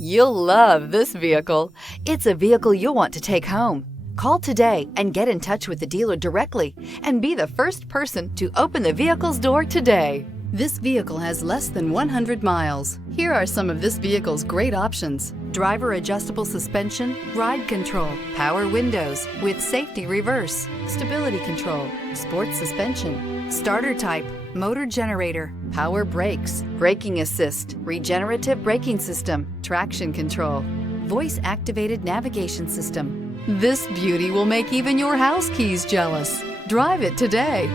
You'll love this vehicle. It's a vehicle you'll want to take home. Call today and get in touch with the dealer directly and be the first person to open the vehicle's door today. This vehicle has less than 100 miles. Here are some of this vehicle's great options: driver adjustable suspension, ride control, power windows with safety reverse, stability control, sports suspension, starter type, motor generator, power brakes, braking assist, regenerative braking system, traction control, voice activated navigation system. This beauty will make even your house keys jealous. Drive it today.